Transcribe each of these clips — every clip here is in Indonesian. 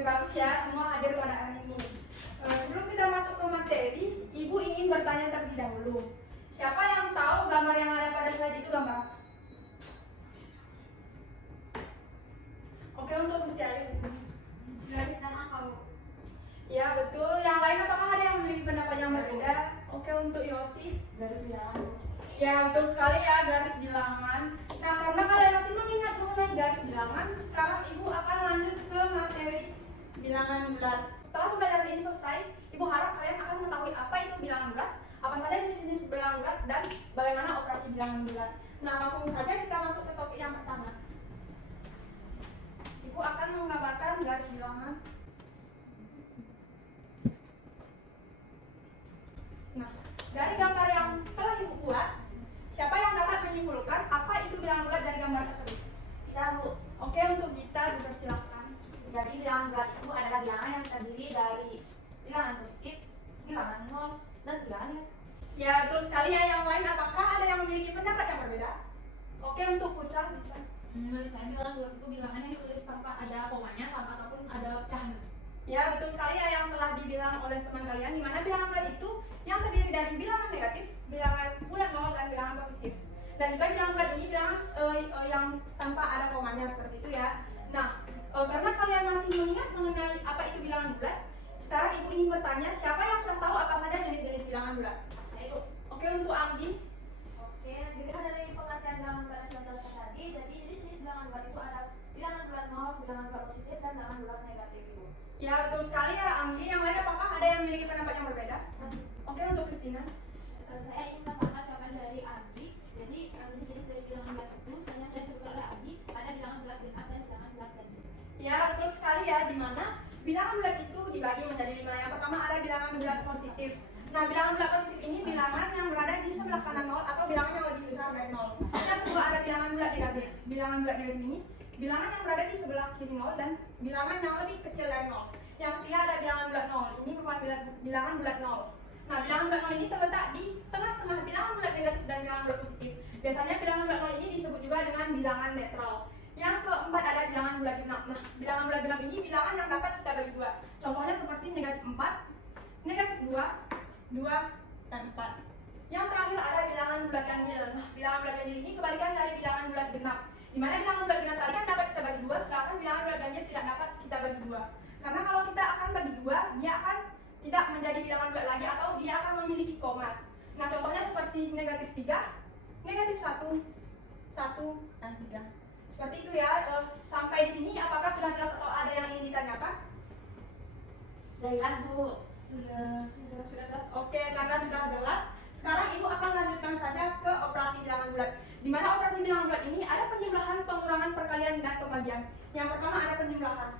Oke, bagus ya, semua hadir pada hari ini. Sebelum kita masuk ke materi, Ibu ingin bertanya terlebih dahulu. Siapa yang tahu gambar yang ada pada slide itu gambar apa? Oke, untuk Gusti Ayu. Dari sana kalau Ya, betul. Yang lain apakah ada yang memiliki pendapat yang berbeda? Oke, untuk Yosi. garis bilangan. Ya, betul sekali ya, garis bilangan. Nah, karena kalian masih mengingat mengenai garis bilangan, sekarang Ibu akan lanjut ke materi bilangan bulat. Setelah pembelajaran ini selesai, Ibu harap kalian akan mengetahui apa itu bilangan bulat, apa saja jenis-jenis bilangan bulat, dan bagaimana operasi bilangan bulat. Nah, langsung saja kita masuk ke topik yang pertama. Ibu akan menggambarkan garis bilangan. Nah, dari gambar yang telah Ibu buat, siapa yang dapat menyimpulkan apa itu bilangan bulat dari gambar tersebut? Kita Bu. Oke, untuk Gita dipersilakan. Jadi bilangan bulat itu adalah bilangan yang terdiri dari bilangan positif, bilangan nol, dan bilangan net. Ya, betul sekali ya. Yang lain apakah ada yang memiliki pendapat yang berbeda? Oke, untuk Pucat bisa. Menurut saya bilangan bulat itu bilangan yang ditulis tanpa ada komanya sama ataupun ada pecahan. Ya, betul sekali ya yang telah dibilang oleh teman kalian, di mana bilangan bulat itu yang terdiri dari bilangan negatif, bilangan bulat nol, dan bilangan positif. Dan juga bilangan bulat ini bilangan yang tanpa ada komanya seperti itu ya. Nah, karena kalian masih mengingat mengenai apa itu bilangan bulat, sekarang Ibu ingin bertanya, siapa yang sudah tahu apa saja jenis-jenis bilangan bulat? Yaitu Oke, untuk Anggi. oke, dilihat dari pengertian bilangan bulat yang sudah jelaskan tadi, jadi jenis-jenis bilangan bulat itu ada bilangan bulat nol, bilangan bulat positif, dan bilangan bulat negatif Ibu. Ya, betul sekali ya Anggi. Yang lain apakah ada yang memiliki pendapat yang berbeda? Oke, untuk Christina. Saya ingin menambahkan jawaban dari Adi. Jadi jenis-jenis dari bilangan bulat itu saya sudah disebut oleh Adi, ada bilangan bulat genap dan bilangan bulat ganjil. Ya, betul sekali ya, di mana bilangan bulat itu dibagi menjadi 5. Yang pertama ada bilangan bulat positif. Nah, bilangan bulat positif ini bilangan yang berada di sebelah kanan nol atau bilangan yang lebih besar dari nol. Yang kedua ada bilangan bulat negatif. Bilangan bulat negatif ini bilangan yang berada di sebelah kiri nol dan bilangan yang lebih kecil dari nol. Yang ketiga ada bilangan bulat nol. Ini merupakan bilangan bulat nol. Nah, bilangan bulat nol ini terletak di tengah-tengah bilangan bulat negatif dan bilangan bulat positif. Biasanya bilangan bulat nol ini disebut juga dengan bilangan netral. Yang keempat ada bilangan bulat genap. Nah, bilangan bulat genap ini bilangan yang dapat kita bagi dua. Contohnya seperti negatif 4, negatif 2, 2, dan 4. Yang terakhir ada bilangan bulat ganjil. Nah, bilangan bulat ganjil ini kebalikan dari bilangan bulat genap. Di mana bilangan bulat genap tadi kan dapat kita bagi dua, sedangkan bilangan bulat ganjil tidak dapat kita bagi dua. Karena kalau kita akan bagi dua, dia akan tidak menjadi bilangan bulat lagi atau dia akan memiliki koma. Nah, contohnya seperti negatif 3, negatif 1, 1, dan 3. Seperti itu ya. Sampai di sini apakah sudah jelas atau ada yang ingin ditanyakan? Sudah jelas Bu. Sudah jelas. Oke, karena sudah jelas, sekarang Ibu akan lanjutkan saja ke operasi bilangan bulat. Di mana operasi bilangan bulat ini ada penjumlahan, pengurangan, perkalian, dan pembagian. Yang pertama ada penjumlahan.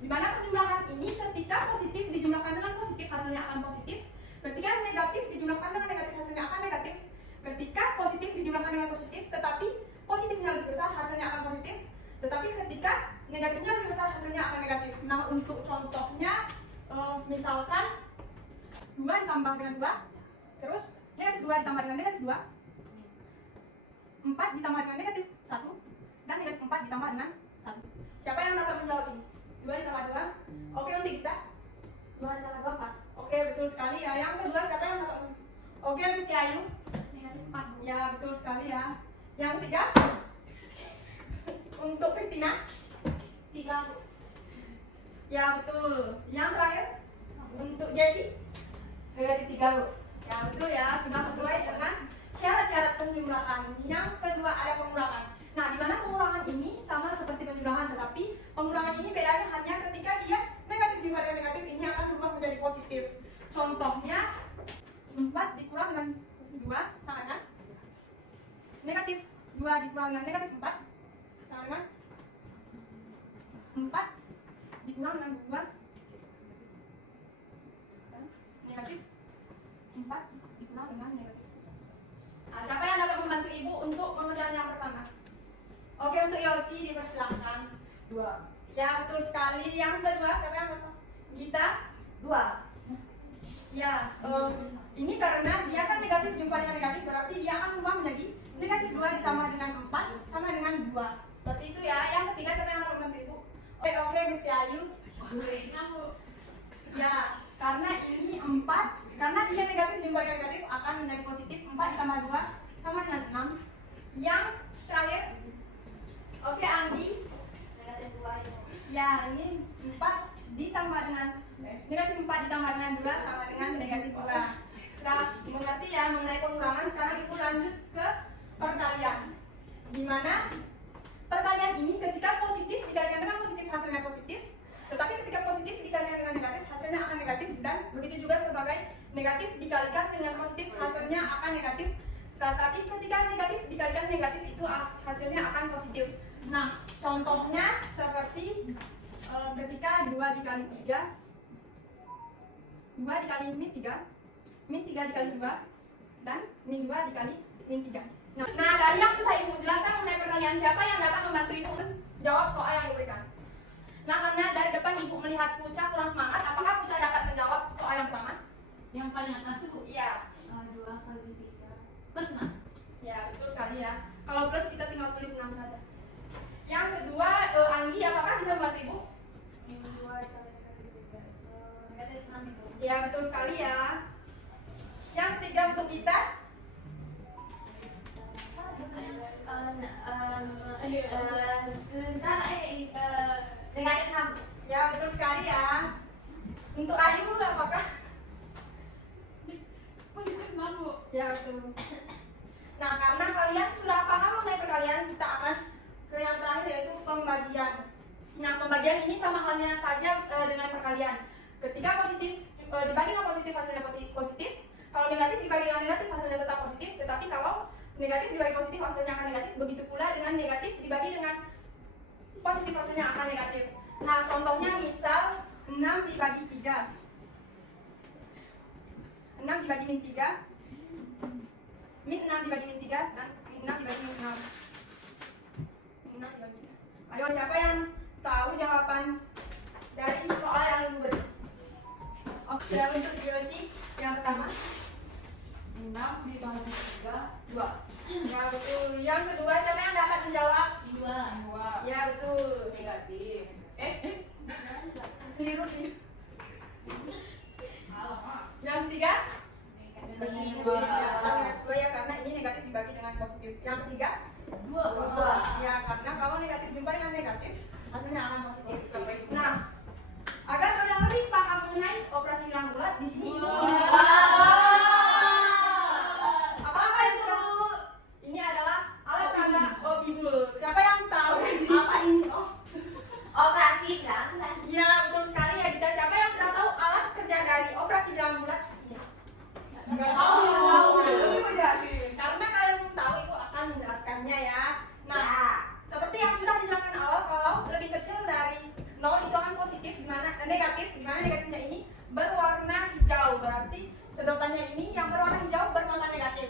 Di mana penjumlahan ini ketika positif dijumlahkan dengan positif hasilnya akan positif. Ketika negatif dijumlahkan dengan negatif hasilnya akan negatif. Ketika positif dijumlahkan dengan positif, tetapi positifnya lebih besar hasilnya akan positif. Tetapi ketika negatifnya lebih besar hasilnya akan negatif. Nah, untuk contohnya misalkan 2 ditambah dengan 2, terus negatif 2 ditambah dengan negatif 2, 4 ditambah dengan negatif 1, dan negatif 4 ditambah dengan 1. Siapa yang dapat menjawab ini? 2 ditambah 2. Oke, untuk kita 2 ditambah 2, 4. Oke, betul sekali ya. Yang kedua siapa yang dapat? Oke, Gusti Ayu. Negatif 4 Bu. Ya, betul sekali ya. Yang ketiga untuk Christina. 3 Bu. Ya, betul. Yang terakhir untuk Jessie. Negatif 3 Bu. Ya, betul ya. Sudah sesuai dengan syarat-syarat penjumlahan. Yang kedua ada pengurangan. Nah, di mana pengurangan ini sama seperti penjumlahan, tetapi pengurangan ini bedanya hanya ketika dia negatif dikurang dengan negatif ini akan berubah menjadi positif. Contohnya 4 dikurang dengan 2 sama dengan negatif 2 dikurang dengan negatif 4 sama dengan 4 dikurang dengan 2 dan negatif 4 dikurang dengan negatif. Nah, siapa yang dapat membantu Ibu untuk mengerjakan yang pertama? Oke, untuk Yosi dipersilahkan. 2. Ya, betul sekali. Yang kedua siapa yang dapat? Gita? 2. Ya, ini karena dia kan negatif jumpa dengan negatif, berarti dia akan berubah menjadi negatif 2 ditambah dengan 4 sama dengan 2. Seperti itu ya. Yang ketiga siapa yang dapat membantu Ibu? Oke, Gusti Ayu. Ya, karena ini 4, karena dia negatif jumlah yang negatif akan menjadi positif. 4 ditambah 2 sama dengan 6. Yang terakhir, oke Andi. Negatif 2 itu. Ya, ini 4 ditambah dengan negatif 4 ditambah dengan 2 sama dengan negatif 2. Setelah mengerti ya mengenai pengulangan, sekarang Ibu lanjut ke perkalian. Di mana perkalian ini ketika positif dikalikan dengan positif hasilnya positif, tetapi ketika positif dikalikan dengan negatif hasilnya akan negatif, dan begitu juga sebagai negatif dikalikan dengan positif hasilnya akan negatif. Tetapi ketika negatif dikalikan negatif itu hasilnya akan positif. Nah, contohnya seperti ketika 2 dikali 3, 2 dikali min 3, min 3 dikali 2, dan min 2 dikali min 3. Nah, dari yang sudah Ibu jelaskan mengenai perkalian, siapa yang dapat membantu Ibu menjawab soal yang diberikan? Nah, karena dari depan Ibu melihat Puca kurang semangat, apakah Puca dapat menjawab soal yang pertama? Yang paling atas itu Iya. 2 kali 3 plus 6. Ya, betul sekali ya. Kalau plus kita tinggal tulis 6 saja. Yang kedua, Anggi, apakah bisa membantu Ibu? Min 2 dikali negatif 3 itu negatif 6 itu. Ya, betul sekali ya. Yang ketiga untuk kita, Negatif 6. ya betul sekali ya. Untuk Ayu, apakah? Positif 6 Bu. Ya betul. Nah, karena kalian sudah paham mengenai perkalian, kita akan ke yang terakhir yaitu pembagian. Nah, pembagian ini sama halnya saja dengan perkalian. Ketika positif dibagi dengan positif hasilnya positif, kalau negatif dibagi dengan negatif hasilnya tetap positif, tetapi kalau negatif dibagi positif hasilnya akan negatif, begitu pula dengan negatif dibagi dengan positif hasilnya akan negatif. Nah, contohnya misal 6 dibagi 3. 6 dibagi min 3, min 6 dibagi min 3, dan min 6 dibagi min 6. 6 dibagi 3. Ayo, siapa yang tahu jawaban dari soal yang Ibu beri? Oke, yang untuk Yoshi yang pertama 6 ditambah 3 2. ya betul. Yang kedua, siapa yang dapat menjawab? 2. Ya betul. Negatif. Keliru nih. Alamak. Yang ketiga? Negatif Ya, yang kedua ya, karena ini negatif dibagi dengan positif. Yang ketiga? 2. Ya, karena kalau negatif jumpa dengan negatif, hasilnya akan positif. Nah, agar kalian lebih paham mengenai operasi bilangan bulat, di sini apa itu? Ini adalah alat peraga obibul. Siapa yang tahu apa ini? Oh, Operasi bilangan. ya betul sekali ya kita. Siapa yang sudah tahu alat kerja dari operasi bilangan bulat ini? Enggak tahu. Karena kalian belum tahu, Ibu akan menjelaskannya ya. Nah, seperti yang sudah dijelaskan awal, kalau lebih kecil dari 0 itu akan positif, dimana negatif, dimana negatifnya ini berwarna hijau, berarti sedotannya ini yang berwarna hijau bermuatan negatif.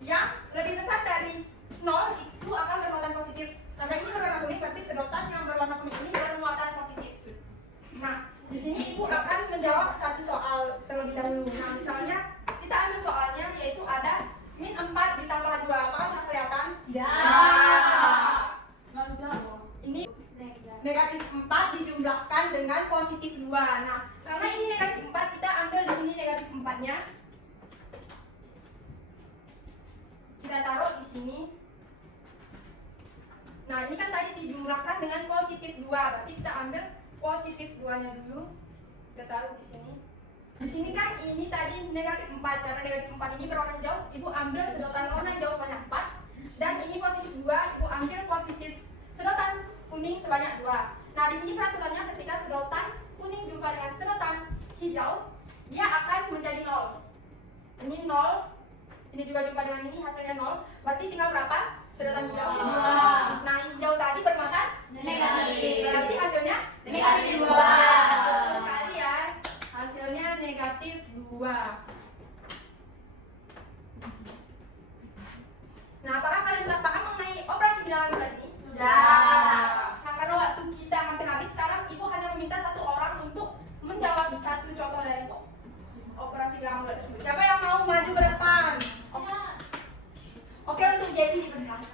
Yang lebih besar dari 0 itu akan bermuatan positif. Karena ini berwarna kuning, berarti sedotan yang berwarna kuning ini bermuatan positif. Nah, di sini Ibu akan menjawab satu soal terlebih dahulu. Nah, misalnya kita ambil soalnya, yaitu ada min 4 ditambah 2. Apakah sudah kelihatan? Ya. Ini negatif 4 dijumlahkan dengan positif 2. Nah, karena ini negatif 4, kita ambil di sini negatif 4-nya. Kita taruh di sini. Nah, ini kan tadi dijumlahkan dengan positif 2. Berarti kita ambil positif 2-nya dulu. Kita taruh di sini. Di sini kan ini tadi negatif 4. Karena negatif 4 ini berwarna hijau, Ibu ambil sedotan warna hijau sebanyak 4. Dan ini positif 2, Ibu ambil positif sedotan kuning sebanyak 2. Nah, di sini peraturannya ketika sedotan kuning jumpa dengan sedotan hijau, dia akan menjadi 0. Ini 0. Ini juga jumpa dengan ini, hasilnya 0. Berarti tinggal berapa? Sedotan hijau. 2. Nah, hijau tadi bermuatan Negatif. berarti hasilnya Negatif 2. Betul sekali ya. Hasilnya negatif 2. Nah, apakah kalian sudah paham mengenai operasi bilangan bulat ini? Sudah. Nah, karena waktu kita hampir habis, sekarang Ibu hanya meminta satu orang untuk menjawab satu contoh dari operasi bilangan bulat tersebut. Siapa yang mau maju ke depan? Oke, untuk Jessie dipersilakan.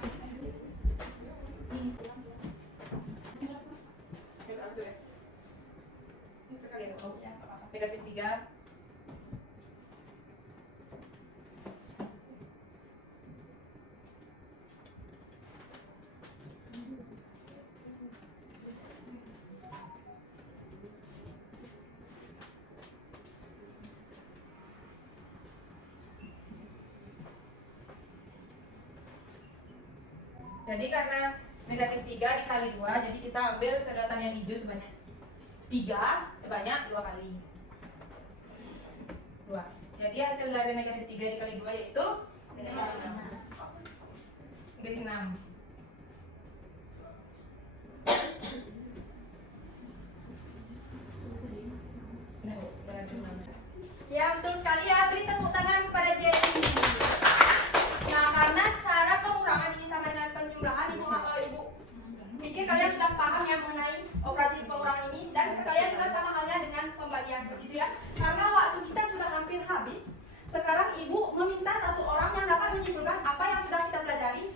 Jadi karena negatif 3 dikali 2, jadi kita ambil sedotan yang hijau sebanyak 3 sebanyak 2 kali 2. Jadi hasil dari negatif 3 dikali 2 yaitu negatif 6. Ya betul sekali ya, beri tepuk tangan kepada Jenny. Nah karena cara pengurangan ini sama dengan penjumlahan, ibu pikir kalian sudah paham ya mengenai operasi pengurangan ini, dan kalian juga sama halnya dengan pembagian seperti itu ya. Karena waktu kita sudah hampir habis, sekarang ibu meminta satu orang yang dapat menyimpulkan apa yang sudah kita pelajari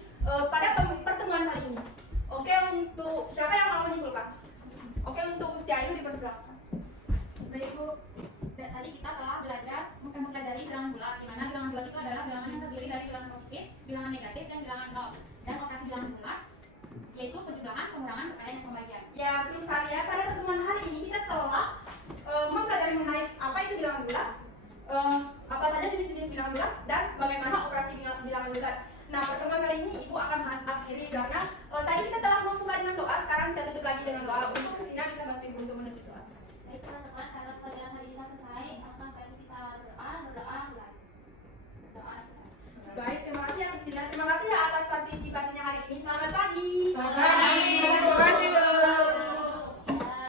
pada pertemuan kali ini. Oke, untuk siapa yang mau menyimpulkan? Oke, untuk Bukti Ayu dipersilakan. Baik Bu, tadi kita telah belajar mempelajari bilangan bulat, di mana bilangan bulat itu adalah bilangan yang terdiri dari bilangan positif, bilangan negatif, dan bilangan nol. Dan operasi bilangan bulat yaitu penjumlahan, pengurangan, perkalian, dan pembagian. Ya, betul sekali ya. Pada pertemuan hari ini kita telah mempelajari mengenai apa itu bilangan bulat, apa saja jenis-jenis bilangan bulat, dan bagaimana operasi bilangan bulat. Nah, pertemuan kali ini ibu akan akhiri karena tadi kita telah membuka dengan doa, sekarang kita tutup lagi dengan doa. Untuk Kristina bisa bantu ibu untuk menutup doa. Baik teman-teman, karena pelajaran hari ini telah selesai, akan bantu kita berdoa. Baik, terima kasih ya Kristina. Terima kasih ya atas partisipasinya hari ini. Selamat pagi. Selamat pagi.